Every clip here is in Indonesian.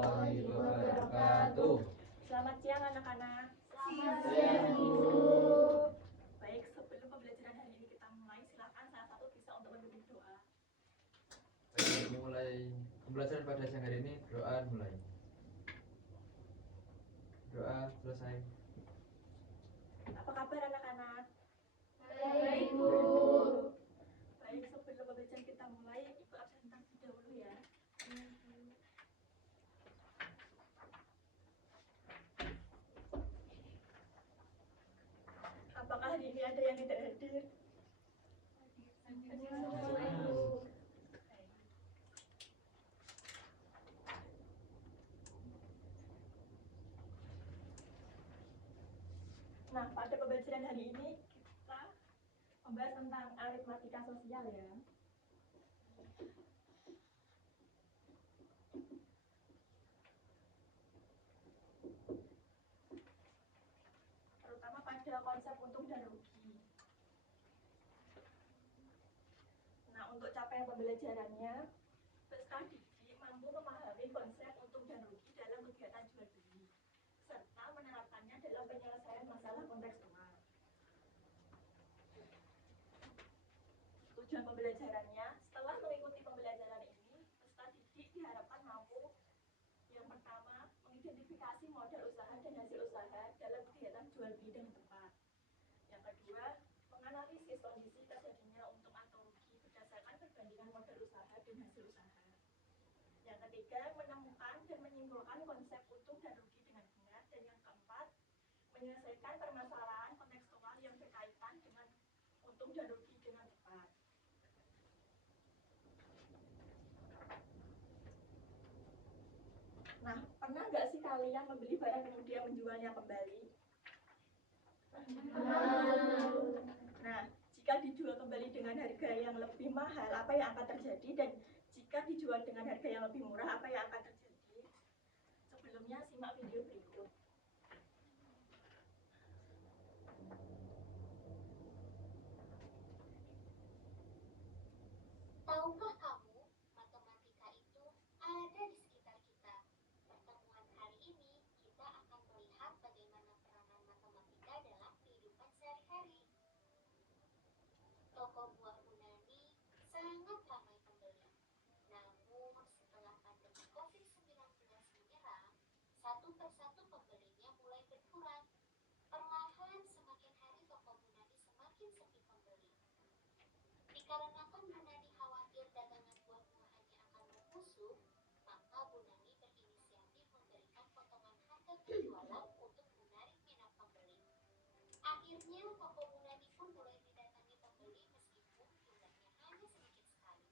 warahmatullahi wabarakatuh. Selamat siang anak-anak. Selamat siang, Bu. Baik, sebelum pembelajaran hari ini kita mulai, silakan salah satu bisa untuk memimpin doa. Baik, mulai pembelajaran pada siang hari ini, doa mulai. Doa selesai. Apa kabar anak-anak? Baik, Bu. Baik, sebelum pembelajaran kita mulai, Ibu absen terlebih dahulu ya. Apakah hari ini ada yang tidak hadir? Nah, pada pembelajaran hari ini kita membahas tentang aritmatika sosial ya. Terutama pada konsep untung dan rugi. Nah, untuk capaian pembelajarannya, peserta didik mampu memahami konsep untung dan rugi dalam kegiatan jual beli, serta menerapkannya dalam penyelesaian masalah kontekstual. Tujuan pembelajarannya, setelah mengikuti pembelajaran ini, peserta didik diharapkan mampu yang pertama, mengidentifikasi modal usaha dan hasil usaha dalam kegiatan jual beli dengan tepat. Yang kedua, menganalisis kondisi terjadinya untung atau rugi berdasarkan perbandingan modal usaha dan hasil usaha. Yang ketiga, menemukan dan menyimpulkan konsep untung dan rugi dengan benar. Dan yang keempat, menyelesaikan permasalahan kontekstual yang berkaitan dengan untung dan rugi dengan tepat. Nah, pernah nggak sih kalian membeli barang kemudian menjualnya kembali? Nah, jika dijual kembali dengan harga yang lebih mahal, apa yang akan terjadi? Dan jika dijual dengan harga yang lebih murah, apa yang akan terjadi? Sebelumnya, simak video berikut. Tahukah kamu, matematika itu ada di sekitar kita. Pertemuan hari ini, kita akan melihat bagaimana peranan matematika dalam kehidupan sehari-hari. Toko buah Unani sangat ramai pembeli. Namun, setelah pandemi COVID-19 menyerang, satu persatu pembelinya mulai berkurang. Perlahan semakin hari toko Unani semakin sepi pembeli. Dikarenakan Bunani khawatir dagangan buah-buahannya akan membusuk, maka Bunani berinisiatif memberikan potongan harga penjualan untuk menarik minat pembeli. Akhirnya toko Bunani pun mulai didatangi pembeli meskipun jumlahnya hanya sedikit sekali.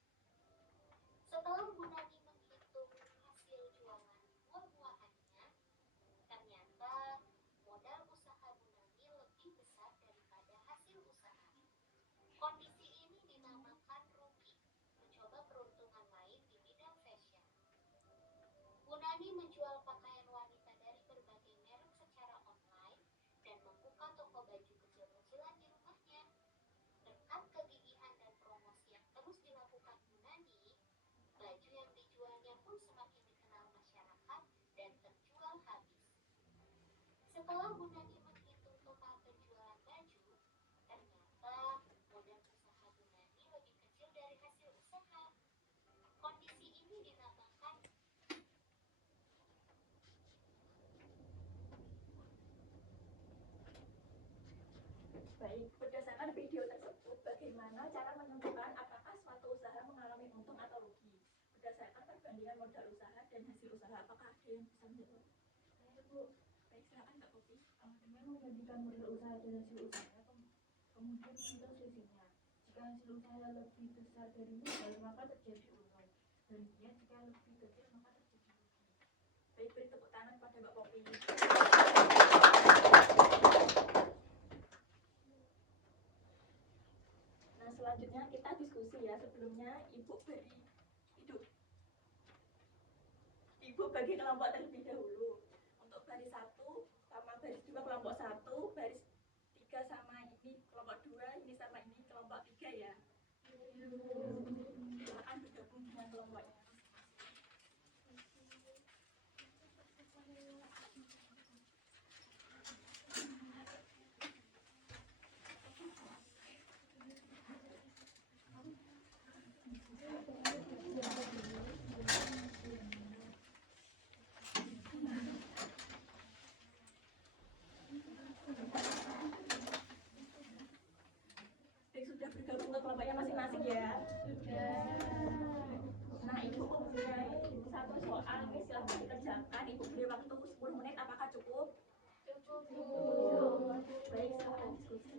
Setelah Bunani menghitung hasil jualan buah-buahannya, ternyata modal usaha Bunani lebih besar daripada hasil usaha. Kondisi ini dinamakan rugi, mencoba peruntungan lain di bidang fashion. Bunani menjual pakaian wanita dari berbagai merek secara online dan membuka toko baju kecil-kecilan di rumahnya. Berkat kegigihan dan promosi yang terus dilakukan Bunani, baju yang dijualnya pun semakin dikenal masyarakat dan terjual habis. Setelah Bunani menghitung total penjualan baju, ternyata modal usaha Bunani lebih kecil dari hasil usaha. Kondisi ini dinamakan Baik, berdasarkan video tersebut, bagaimana cara menentukan apakah suatu usaha mengalami untung atau rugi? Berdasarkan perbandingan modal usaha dan hasil usaha, apakah ada yang bisa menjawab? Saya, Bu. Baik, silakan Mbak Popi. Dengan membandingkan modal usaha dan hasil usaha, kemudian kita selisihnya. Jika hasil usaha lebih besar dari modal, maka terjadi untung. Sebaliknya, jika lebih kecil, maka terjadi rugi. Baik, beri tepuk tangan pada Mbak Popi. Nah, selanjutnya kita diskusi ya. Sebelumnya Ibu bagi kelompok terlebih dahulu. Untuk baris 1 sama baris 2 kelompok 1, baris 3 sama ini kelompok 2, ini sama ini kelompok 3 ya. Silakan bergabung dengan kelompoknya. Apakah cukup? Cukup. Baik, silakan diskusi.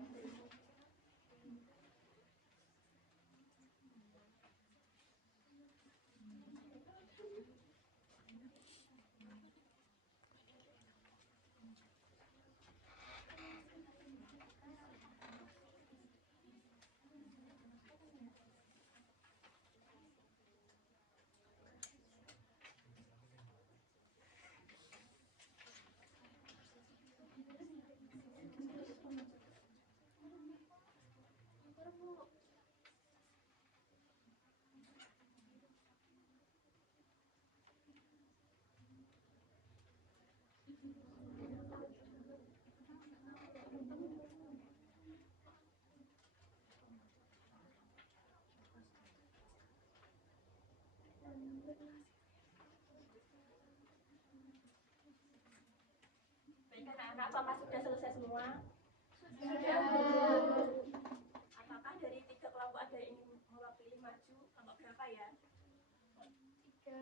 Baik anak-anak, apakah sudah selesai semua? Apakah dari 3 kelompok ada yang ingin mewakili maju? Kelompok berapa ya? 2.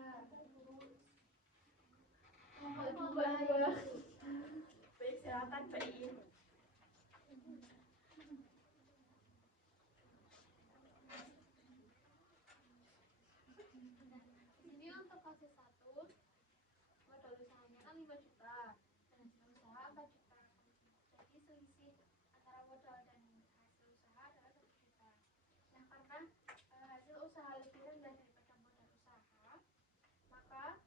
Baik, silakan Mbak Iin. Ini untuk kasus 1, modal usahanya kan 5 juta dan hasil usaha 4 juta. Jadi selisih antara modal dan hasil usaha adalah 1 juta. Nah, karena hasil usaha lebih rendah daripada modal usaha, maka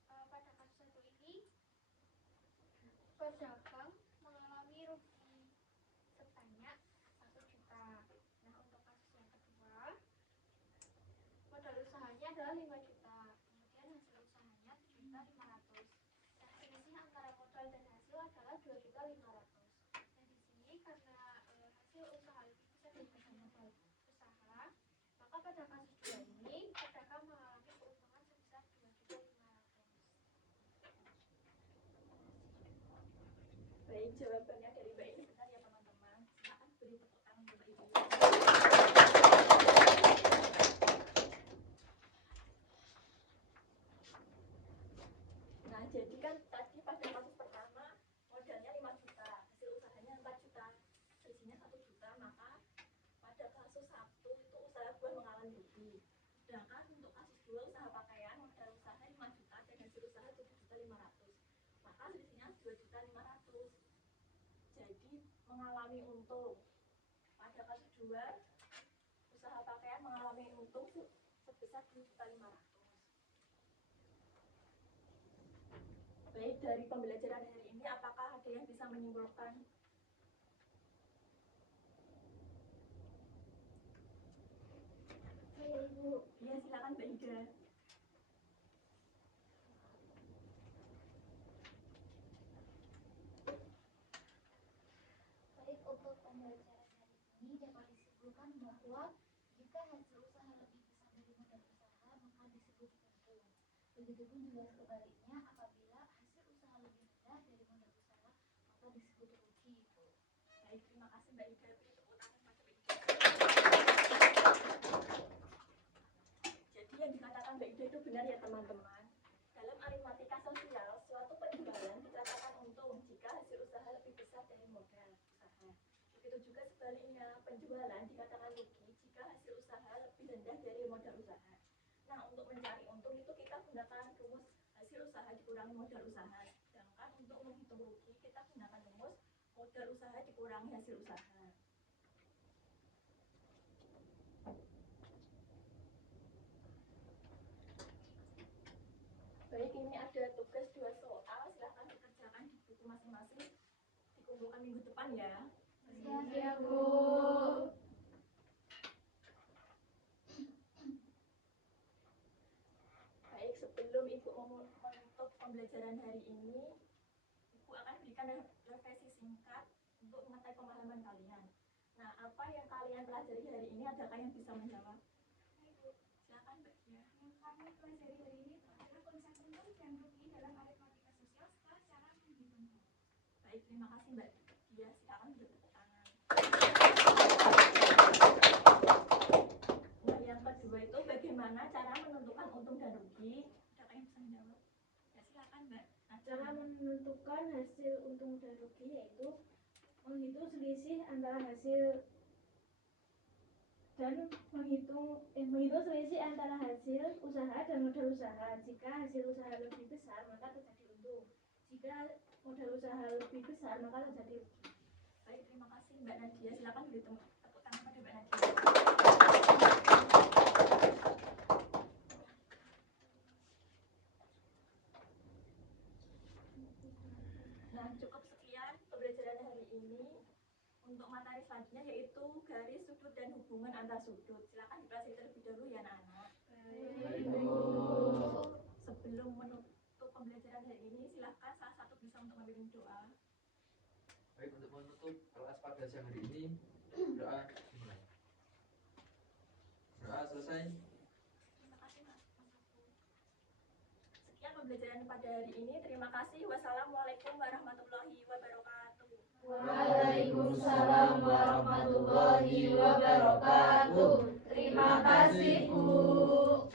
pada kasus 1 ini pedagang mengalami rugi sebanyak 1 juta. Nah, untuk kasus yang kedua, modal usahanya adalah 5 juta, kemudian hasil usahanya 7.500.000. Nah, selisih antara modal dan hasil adalah 2.500.000. Nah, di sini karena hasil usaha lebih besar daripada modal usaha, maka pada kasus 2 ini pedagang mengalami keuntungan sebesar 2.500.000. Baik, jawabannya dari Mbak Iin benar ya teman-teman. Silakan beri tepuk tangan untuk Mbak Iin. Nah, jadi kan tadi pada kasus pertama modalnya 5 juta, hasil usahanya 4 juta, selisihnya 1 juta, maka pada kasus 1 itu usaha buah mengalami rugi. Sedangkan untuk kasus 2 usaha pakaian modal usaha 5 juta dan hasil usaha 7.500.000. Maka selisihnya 2.500.000. Jadi mengalami untung. Pada kasus 2 usaha pakaian mengalami untung sebesar 2.500.000. Baik, dari pembelajaran hari ini apakah ada yang bisa menyimpulkan? Iya, Ibu. Ya, silakan Mbak Ida. Baik, untuk pembelajaran hari ini dapat disimpulkan bahwa jika hasil usaha lebih besar dari modal usaha, maka disebut untung. Begitupun juga sebaliknya, apabila hasil usaha lebih rendah dari modal usaha, maka disebut rugi. Baik, terima kasih Mbak Ida. Beri tepuk tangan pada Mbak Ida. Jadi yang dikatakan Mbak Ida itu benar ya teman-teman. Dalam aritmatika sosial, suatu penjualan dikatakan untung jika hasil usaha lebih besar dari modal usaha. Begitu juga sebaliknya, penjualan dikatakan rugi jika hasil usaha lebih rendah dari modal usaha. Nah, untuk mencari untung itu kita gunakan rumus hasil usaha dikurangi modal usaha. Sedangkan untuk menghitung rugi kita gunakan rumus modal usaha dikurangi hasil usaha. Baik, ini ada tugas 2 soal, silahkan dikerjakan di buku masing-masing, dikumpulkan minggu depan ya. Siap, Bu. Baik, sebelum Ibu menutup pembelajaran hari ini, Ibu akan berikan revisi singkat untuk mengetahui pemahaman kalian. Nah, apa yang kalian pelajari hari ini, adakah yang bisa menjawab? Silakan Mbak Dia. Yang kami pelajari hari ini adalah konsep untung dan rugi dalam aritmatika sosial serta cara menghitungnya. Baik, terima kasih Mbak Dia. Silakan bertepuk tangan. Nah, yang kedua itu bagaimana cara menentukan untung dan rugi? Adakah yang bisa menjawab? Ya, silakan Mbak. Cara menentukan hasil selisih antara hasil dan menghitung selisih antara hasil usaha dan modal usaha. Jika hasil usaha lebih besar maka terjadi untung. Jika modal usaha lebih besar maka terjadi rugi. Baik, terima kasih Mbak Nadia. Silakan beri tepuk tangan pada Mbak Nadia. Nah, cukup sekian pembelajaran hari ini. Untuk materi selanjutnya yaitu garis, sudut, dan hubungan antar sudut. Silakan dipelajari terlebih dahulu ya anak-anak. Sebelum menutup pembelajaran hari ini, silakan salah satu bisa untuk memimpin doa. Baik, untuk menutup kelas pada siang hari ini, doa dimulai. Doa selesai. Terima kasih Mas Aku. Sekian pembelajaran pada hari ini. Terima kasih. Wassalamualaikum warahmatullahi wabarakatuh. Waalaikumsalam warahmatullahi wabarakatuh. Terima kasih, Bu.